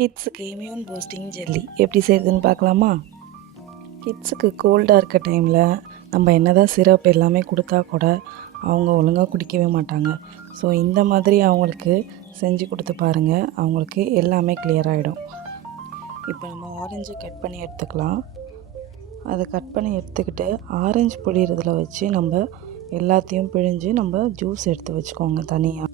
கிட்ஸுக்கு immune boosting jelly எப்படி செய்யுதுன்னு பார்க்கலாமா? கிட்ஸுக்கு கோல்டாக இருக்க டைமில் நம்ம என்ன தான் சிரப் எல்லாமே கொடுத்தா கூட அவங்க ஒழுங்காக குடிக்கவே மாட்டாங்க. ஸோ இந்த மாதிரி அவங்களுக்கு செஞ்சு கொடுத்து பாருங்கள், அவங்களுக்கு எல்லாமே கிளியர் ஆகிடும். இப்போ நம்ம ஆரஞ்சு கட் பண்ணி எடுத்துக்கலாம். அதை கட் பண்ணி எடுத்துக்கிட்டு ஆரஞ்சு புளியறதுல வச்சு நம்ம எல்லாத்தையும் பிழிஞ்சு நம்ம ஜூஸ் எடுத்து வச்சுக்கோங்க தனியாக.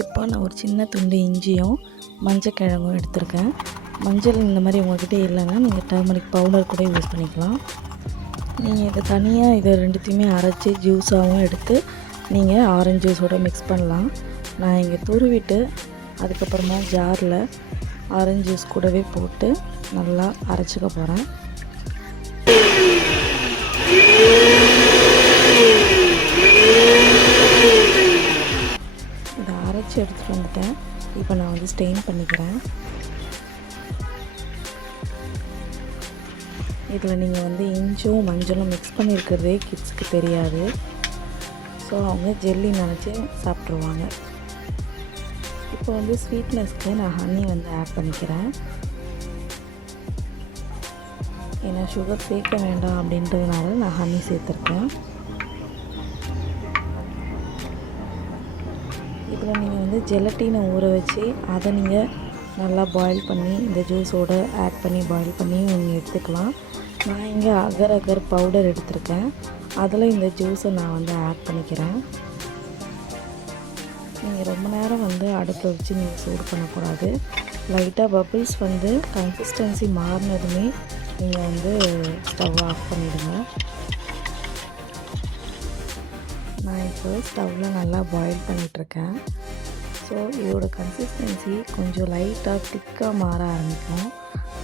இப்போ நான் ஒரு சின்ன துண்டு இஞ்சியும் மஞ்சக்கிழங்கும் எடுத்திருக்கேன். மஞ்சள் இந்த மாதிரி உங்கள்கிட்ட இல்லைன்னா நீங்கள் டர்மரிக் பவுடர் கூட யூஸ் பண்ணிக்கலாம். நீங்கள் இதை தனியாக இதை ரெண்டுத்தையுமே அரைச்சி ஜூஸாகவும் எடுத்து நீங்கள் ஆரஞ்சு ஜூஸோடு மிக்ஸ் பண்ணலாம். நான் இங்கே துருவிட்டு அதுக்கப்புறமா ஜாரில் ஆரஞ்சு ஜூஸ் கூடவே போட்டு நல்லா அரைச்சிக்க போகிறேன். இதை அரைச்சி எடுத்துகிட்டு வந்துட்டேன். இப்போ நான் வந்து ஸ்டெயின் பண்ணிக்கிறேன். இதில் நீங்கள் வந்து இஞ்சும் மஞ்சளும் மிக்ஸ் பண்ணியிருக்கிறதே கிட்ஸுக்கு தெரியாது. ஸோ அவங்க ஜெல்லி நினச்சி சாப்பிட்ருவாங்க. இப்போ வந்து ஸ்வீட்னஸ்க்கு நான் ஹனி வந்து ஆட் பண்ணிக்கிறேன். ஏன்னா சுகர் சேர்க்க வேண்டாம் அப்படின்றதுனால நான் ஹனி சேர்த்துருக்கேன். இதில் நீங்கள் வந்து ஜெலட்டினை ஊற வச்சு அதை நீங்கள் நல்லா பாயில் பண்ணி இந்த ஜூஸோடு ஆட் பண்ணி பாயில் பண்ணி நீங்கள் எடுத்துக்கலாம். நான் இங்கே அகர் அகர் பவுடர் எடுத்திருக்கேன். அதில் இந்த ஜூஸை நான் வந்து ஆட் பண்ணிக்கிறேன். நீங்கள் ரொம்ப நேரம் வந்து அடுப்பில் வச்சு நீங்கள் சூடு பண்ணக்கூடாது. லைட்டாக பபிள்ஸ் வந்து கன்சிஸ்டன்சி மாறினதுமே நீங்கள் வந்து ஸ்டவ் ஆஃப் பண்ணிவிடுங்க. நான் இப்போ ஸ்டவ்வில் நல்லா பாயில் பண்ணிகிட்ருக்கேன். ஸோ இதோட கன்சிஸ்டன்சி கொஞ்சம் லைட்டாக திக்காக மாற ஆரம்பிக்கும்.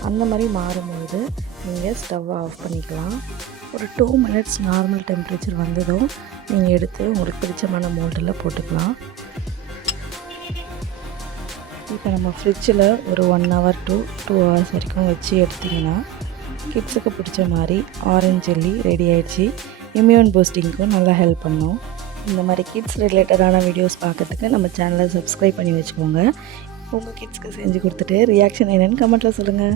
அந்த மாதிரி மாறும்போது நீங்கள் ஸ்டவ்வை ஆஃப் பண்ணிக்கலாம். ஒரு 2 மினிட்ஸ் நார்மல் டெம்பரேச்சர் வந்ததும் நீங்கள் எடுத்து உங்களுக்கு பிடிச்சமான மோல்டில் போட்டுக்கலாம். இப்போ நம்ம ஃப்ரிட்ஜில் ஒரு 1 hour to 2 hours வரைக்கும் வச்சு எடுத்திங்கன்னா கிட்ஸுக்கு பிடிச்ச மாதிரி ஆரஞ்சு ஜெல்லி ரெடி ஆகிடுச்சு. இம்யூன் பூஸ்டிங்க்கும் நல்லா ஹெல்ப் பண்ணும். இந்த மாதிரி கிட்ஸ் ரிலேட்டடான வீடியோஸ் பார்க்கறதுக்கு நம்ம சேனலை சப்ஸ்கிரைப் பண்ணி வச்சுக்கோங்க. உங்கள் கிட்ஸ்க்கு செஞ்சு கொடுத்துட்டு ரியாக்ஷன் என்னென்னு கமெண்ட்டில் சொல்லுங்கள்.